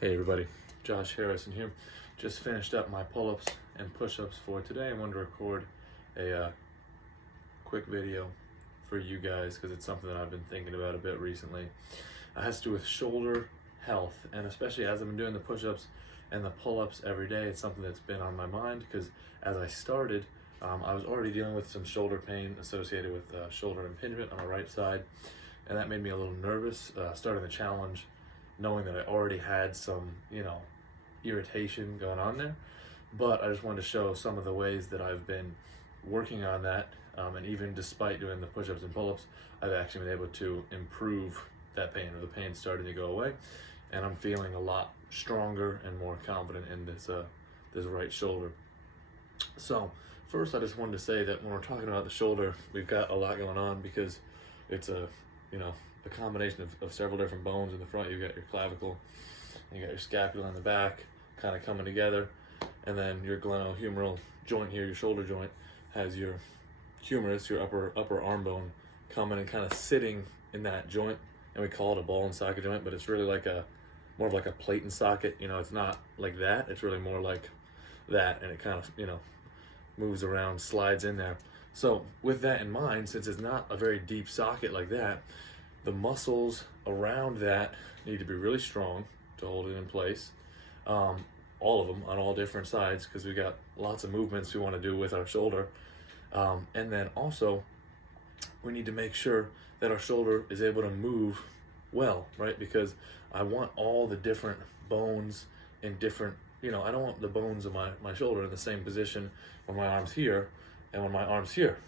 Hey everybody, Josh Harrison here. Just finished up my pull-ups and push-ups for today. I wanted to record a quick video for you guys because it's something that I've been thinking about a bit recently. It has to do with shoulder health, and especially as I've been doing the push-ups and the pull-ups every day, it's something that's been on my mind because as I started, I was already dealing with some shoulder pain associated with shoulder impingement on the right side, and that made me a little nervous starting the challenge, knowing that I already had some, irritation going on there. But I just wanted to show some of the ways that I've been working on that, and even despite doing the push-ups and pull-ups, I've actually been able to improve that pain, or the pain's starting to go away, and I'm feeling a lot stronger and more confident in this right shoulder. So first, I just wanted to say that when we're talking about the shoulder, we've got a lot going on because it's a combination of several different bones. In the front, you've got your clavicle, and you got your scapula in the back, kind of coming together, and then your glenohumeral joint here, your shoulder joint, has your humerus, your upper arm bone, coming and kind of sitting in that joint, and we call it a ball and socket joint, but it's really more of like a plate and socket. It's not like that. It's really more like that, and it kind of moves around, slides in there. So with that in mind, since it's not a very deep socket like that, the muscles around that need to be really strong to hold it in place. All of them on all different sides, because we got lots of movements we want to do with our shoulder. And then also, we need to make sure that our shoulder is able to move well, right? Because I want all the different bones in different, I don't want the bones of my shoulder in the same position when my arm's here and when my arm's here.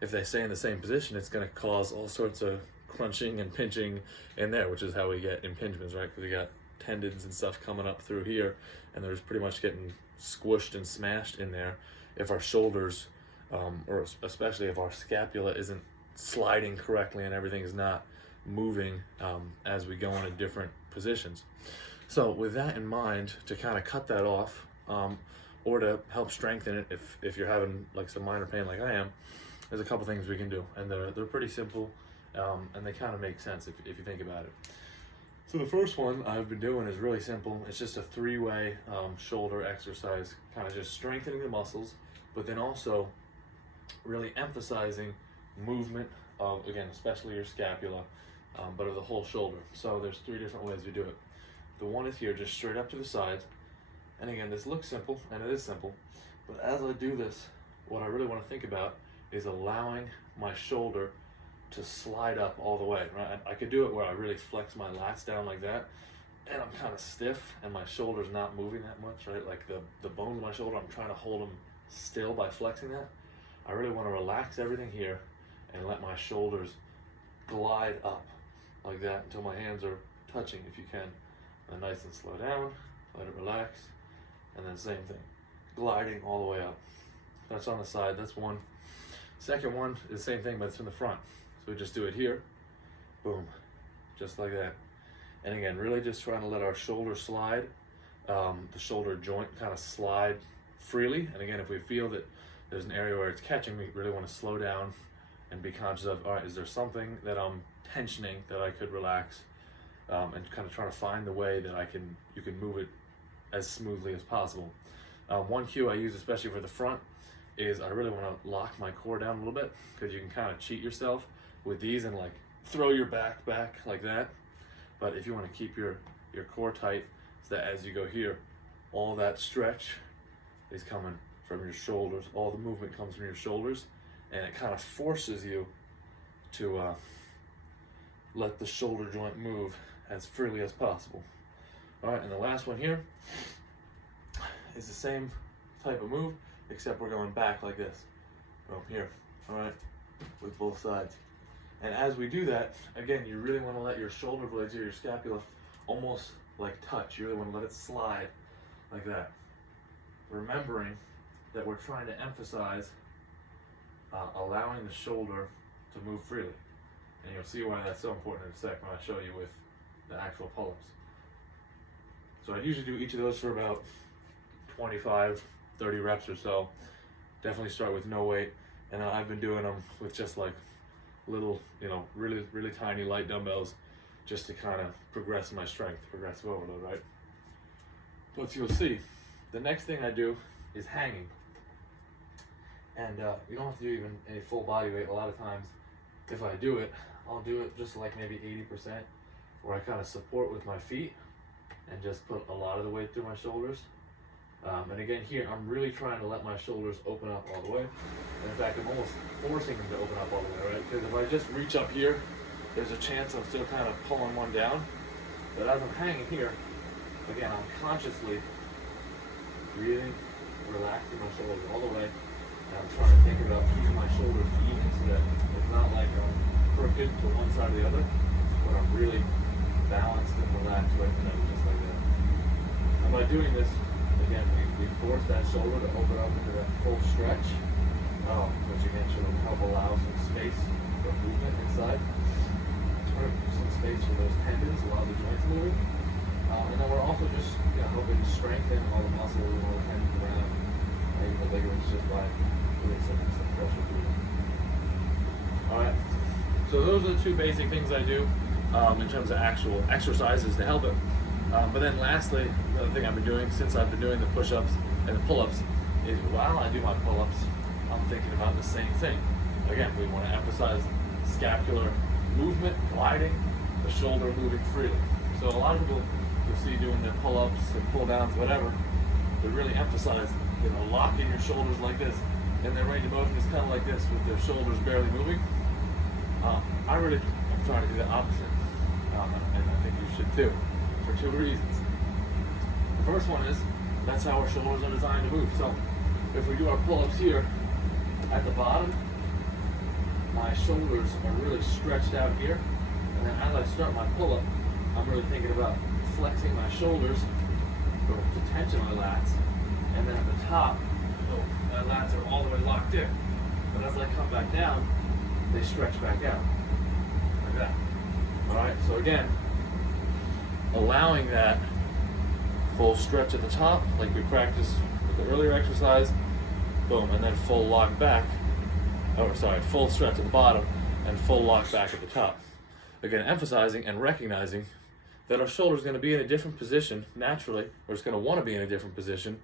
If they stay in the same position, it's going to cause all sorts of crunching and pinching in there, which is how we get impingements, right? Because we got tendons and stuff coming up through here, and they're just pretty much getting squished and smashed in there if our shoulders, or especially if our scapula isn't sliding correctly and everything is not moving as we go into different positions. So with that in mind, to kind of cut that off, or to help strengthen it if you're having like some minor pain like I am, there's a couple things we can do, and they're pretty simple, and they kind of make sense if you think about it. So the first one I've been doing is really simple. It's just a three-way shoulder exercise, kind of just strengthening the muscles, but then also really emphasizing movement of, again, especially your scapula, but of the whole shoulder. So there's three different ways we do it. The one is here, just straight up to the sides. And again, this looks simple, and it is simple, but as I do this, what I really want to think about is allowing my shoulder to slide up all the way, right? I could do it where I really flex my lats down like that, and I'm kind of stiff, and my shoulder's not moving that much, right? Like the bones of my shoulder, I'm trying to hold them still by flexing that. I really want to relax everything here and let my shoulders glide up like that until my hands are touching, if you can. And nice and slow down, let it relax, and then same thing, gliding all the way up. That's on the side, that's one. Second one is the same thing, but it's from the front. So we just do it here, boom, just like that. And again, really just trying to let our shoulder slide, the shoulder joint kind of slide freely. And again, if we feel that there's an area where it's catching, we really want to slow down and be conscious of, all right, is there something that I'm tensioning that I could relax? And kind of trying to find the way that you can move it as smoothly as possible. One cue I use, especially for the front, is I really want to lock my core down a little bit, because you can kind of cheat yourself with these and like throw your back like that. But if you want to keep your core tight, so that as you go here, all that stretch is coming from your shoulders. All the movement comes from your shoulders, and it kind of forces you to let the shoulder joint move as freely as possible. All right, and the last one here is the same type of move, except we're going back like this, from here, all right, with both sides. And as we do that, again, you really want to let your shoulder blades or your scapula almost like touch. You really want to let it slide like that, remembering that we're trying to emphasize allowing the shoulder to move freely. And you'll see why that's so important in a sec when I show you with the actual pull-ups. So I usually do each of those for about 25, 30 reps or so. Definitely start with no weight, and I've been doing them with just like little, really tiny light dumbbells, just to kind of progress my strength, progressive overload, right? But you'll see, the next thing I do is hanging. And you don't have to do even any full body weight. A lot of times, if I do it, I'll do it just like maybe 80%, where I kind of support with my feet and just put a lot of the weight through my shoulders. And again, here, I'm really trying to let my shoulders open up all the way. And in fact, I'm almost forcing them to open up all the way, right? Because if I just reach up here, there's a chance I'm still kind of pulling one down. But as I'm hanging here, again, I'm consciously breathing, relaxing my shoulders all the way. And I'm trying to think about keeping my shoulders even so that it's not like I'm crooked to one side or the other, but I'm really balanced and relaxed right in the middle, just like that. And by doing this, again, we force that shoulder to open up into that full stretch, which again should help allow some space for movement inside, or some space for those tendons, allow the joints moving. And then we're also just helping strengthen all the muscles and all the tendons around, even the ligaments, just by doing some pressure through them. All right, so those are the two basic things I do in terms of actual exercises to help it. But then lastly, the other thing I've been doing since I've been doing the push-ups and the pull-ups is while I do my pull-ups, I'm thinking about the same thing. Again, we want to emphasize scapular movement, gliding, the shoulder moving freely. So a lot of people you'll see doing the pull-ups and pull-downs, whatever, they really emphasize, locking your shoulders like this, and their range of motion is kind of like this with their shoulders barely moving. I really am trying to do the opposite, and I think you should too, for two reasons. The first one is, that's how our shoulders are designed to move. So if we do our pull-ups here, at the bottom, my shoulders are really stretched out here, and then as I start my pull-up, I'm really thinking about flexing my shoulders to tension my lats, and then at the top, my lats are all the way locked in. But as I come back down, they stretch back out, like that. All right, so again, allowing that full stretch at the top, like we practiced with the earlier exercise, boom, and then full lock back, full stretch at the bottom, and full lock back at the top. Again, emphasizing and recognizing that our shoulder is going to be in a different position naturally, or it's going to want to be in a different position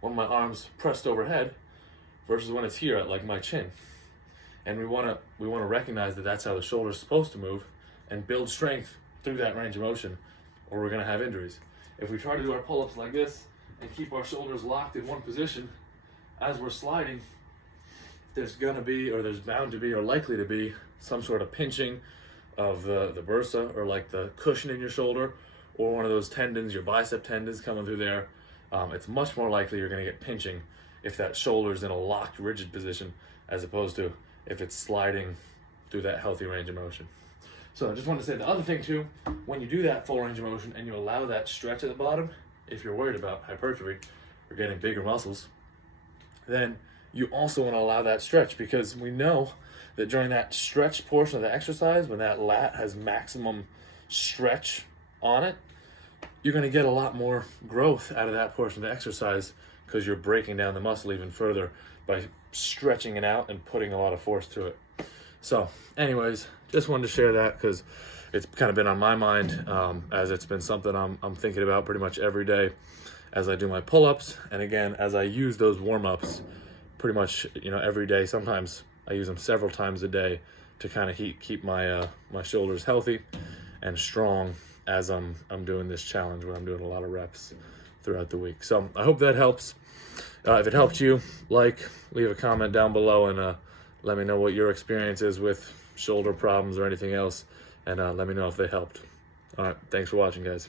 when my arm's pressed overhead versus when it's here at like my chin. And we want to recognize that that's how the shoulder is supposed to move and build strength through that range of motion, or we're going to have injuries. If we try to do our pull-ups like this and keep our shoulders locked in one position as we're sliding, there's bound to be or likely to be some sort of pinching of the bursa, or like the cushion in your shoulder, or one of those tendons, your bicep tendons coming through there. It's much more likely you're going to get pinching if that shoulder's in a locked, rigid position, as opposed to if it's sliding through that healthy range of motion. So I just want to say the other thing too, when you do that full range of motion and you allow that stretch at the bottom, if you're worried about hypertrophy or getting bigger muscles, then you also want to allow that stretch, because we know that during that stretch portion of the exercise, when that lat has maximum stretch on it, you're going to get a lot more growth out of that portion of the exercise, because you're breaking down the muscle even further by stretching it out and putting a lot of force through it. So anyways, just wanted to share that because it's kind of been on my mind, as it's been something I'm thinking about pretty much every day as I do my pull-ups, and again as I use those warm-ups pretty much every day. Sometimes I use them several times a day to kind of keep my my shoulders healthy and strong as I'm doing this challenge, where I'm doing a lot of reps throughout the week. So I hope that helps. If it helped you, leave a comment down below, and let me know what your experience is with shoulder problems or anything else, and let me know if they helped. All right, thanks for watching, guys.